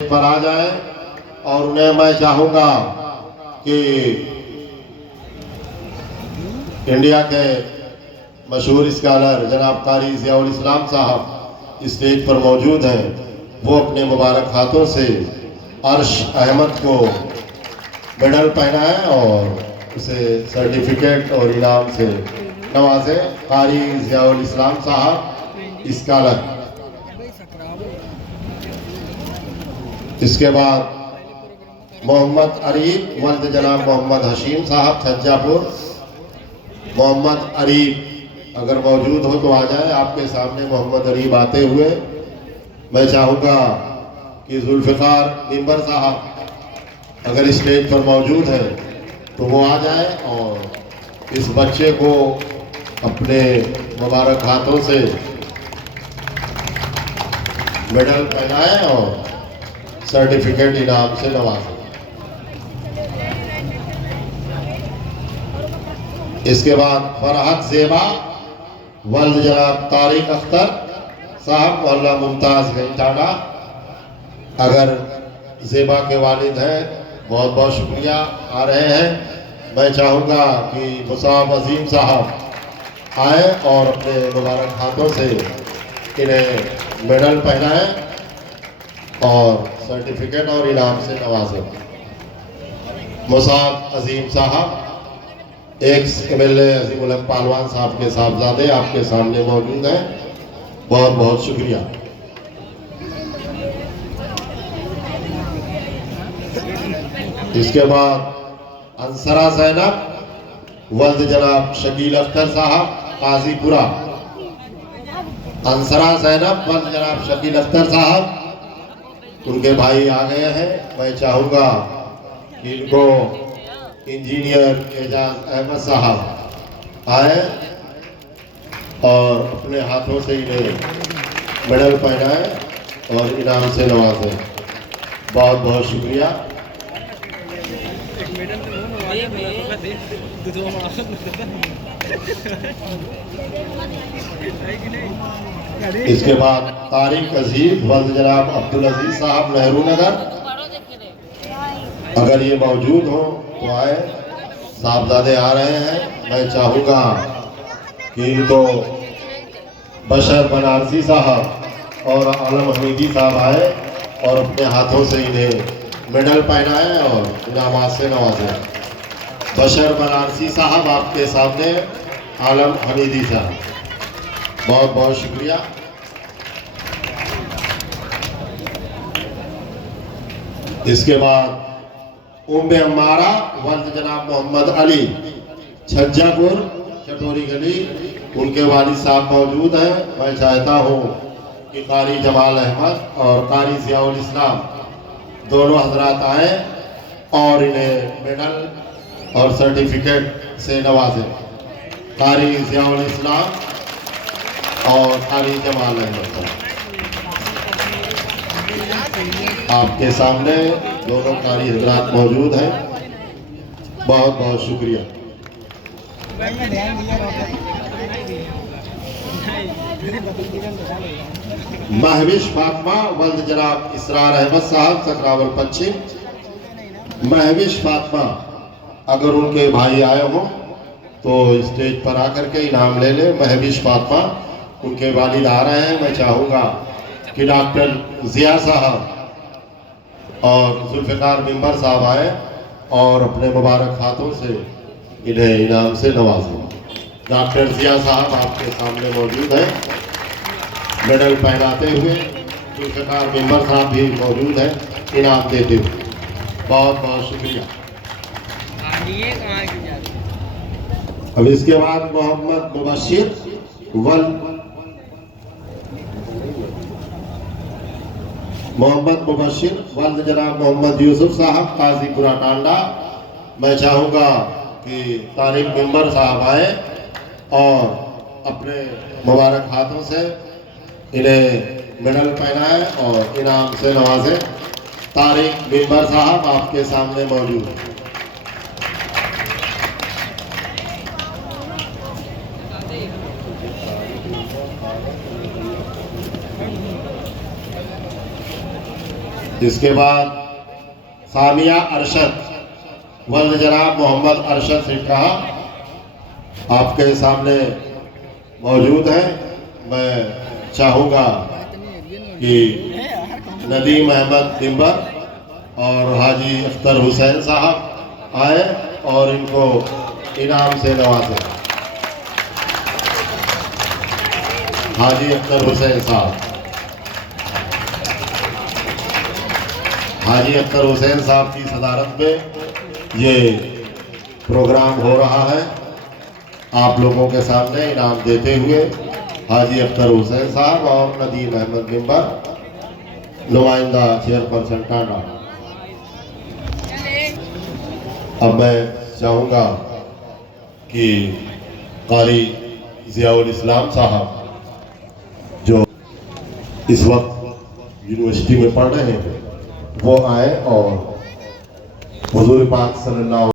पर आ जाए और उन्हें मैं चाहूंगा कि इंडिया के मशहूर स्कॉलर जनाब कारी ज़ियाउल इस्लाम साहब स्टेज पर मौजूद हैं। वो अपने मुबारक हाथों से अर्श अहमद को मेडल पहनाएं और उसे सर्टिफिकेट और इनाम से नवाजें। कारी ज़ियाउल इस्लाम साहब स्कॉलर। इसके बाद मोहम्मद अरीब वल्द जनाब मोहम्मद हशीम साहब छज्जापुर। मोहम्मद अरीब अगर मौजूद हो तो आ जाए। आपके सामने मोहम्मद अरीब आते हुए मैं चाहूँगा कि जुल्फ़िकार मिंबर साहब अगर स्टेज पर मौजूद है तो वो आ जाए और इस बच्चे को अपने मुबारक हाथों से मेडल पहनाए और सर्टिफिकेट इनाम से नवाजें। इसके बाद फरहत ज़ेबा वल्द जनाब तारिक अख्तर साहब मोहल्ला मुमताज़ गंटाना। अगर ज़ेबा के वालिद हैं बहुत बहुत शुक्रिया, आ रहे हैं। मैं चाहूँगा कि मुसाब अजीम साहब आए और अपने मुबारक हाथों से इन्हें मेडल पहनाएं और सर्टिफिकेट और इनाम से नवाजें। मुसाब अजीम साहब एक्स MLA अजीमुल हक पहलवान साहब के साहबजादे आपके सामने मौजूद हैं। बहुत बहुत शुक्रिया। इसके बाद अंसरा ज़ैनब वल्द जनाब शकील अख्तर साहब काजीपुरा। अंसरा ज़ैनब वल्द जनाब शकील अख्तर साहब, उनके भाई आ गए हैं। मैं चाहूँगा कि इनको इंजीनियर एजाज अहमद साहब आए और अपने हाथों से इन्हें मेडल पहनाएं और इनाम से नवाजें। बहुत बहुत शुक्रिया। इसके बाद तारिक अजीज वल्द जनाब अब्दुल अजीज साहब नेहरू नगर। अगर ये मौजूद हो तो आए। साहबजादे आ रहे हैं। मैं चाहूँगा कि इनको बशर बनारसी साहब और आलम हमीदी साहब आए और अपने हाथों से इन्हें मेडल पहनाएं और इनामात से नवाजें। बशर बनारसी साहब आपके सामने, आलम हमीदी साहब, बहुत बहुत शुक्रिया। इसके बाद उम्मे अम्मारा वल्द जनाब मोहम्मद अली छज्जापुर चटोरी गली, उनके वालिद साहब मौजूद हैं। मैं चाहता हूँ कि कारी जमाल अहमद और कारी ज़ियाउल इस्लाम दोनों हजरात आए और इन्हें मेडल और सर्टिफिकेट से नवाजें। कारी ज़ियाउल इस्लाम और कारी जमाल अहमद आपके सामने दोनों कारी हजरात मौजूद हैं। बहुत बहुत शुक्रिया। महविश फातिमा वल्द जनाब इसरार अहमद साहब सकरावल पश्चिम। महविश फातिमा अगर उनके भाई आए हों तो स्टेज पर आकर के इनाम ले लें। महविश फातिमा, उनके वालिद आ रहे हैं। मैं चाहूँगा कि डॉक्टर ज़िया साहब और जुल्फ़िकार मिंबर साहब आए और अपने मुबारक हाथों से इन्हें इनाम से नवाजें। डॉक्टर ज़िया साहब आपके सामने मौजूद हैं मेडल पहनाते हुए। जुल्फ़िकार मिंबर साहब भी मौजूद हैं इनाम देते हुए। बहुत बहुत शुक्रिया। अब इसके बाद मोहम्मद मुबशिर वल्द जनाब मोहम्मद यूसुफ साहब काजीपुरा टांडा। मैं चाहूँगा कि तारिक मिंबर साहब आए और अपने मुबारक हाथों से इन्हें मेडल पहनाएं और इनाम से नवाजें। तारिक मिंबर साहब आपके सामने मौजूद हैं। इसके बाद सामिया अरशद वल्द जनाब मोहम्मद अरशद सिटहा आपके सामने मौजूद है। मैं चाहूँगा कि नदीम अहमद दिम्बर और हाजी अख्तर हुसैन साहब आए और इनको इनाम से नवाजें। हाजी अख्तर हुसैन साहब, हाजी अख्तर हुसैन साहब की सदारत में ये प्रोग्राम हो रहा है। आप लोगों के सामने इनाम देते हुए हाजी अख्तर हुसैन साहब और नदीम अहमद दिम्बर नुमाइंदा चेयरपर्सन टांडा। अब मैं चाहूँगा कि कारी ज़ियाउल इस्लाम साहब जो इस वक्त यूनिवर्सिटी में पढ़ रहे हैं वो आए और हुजूर पाक सल्लल्लाहु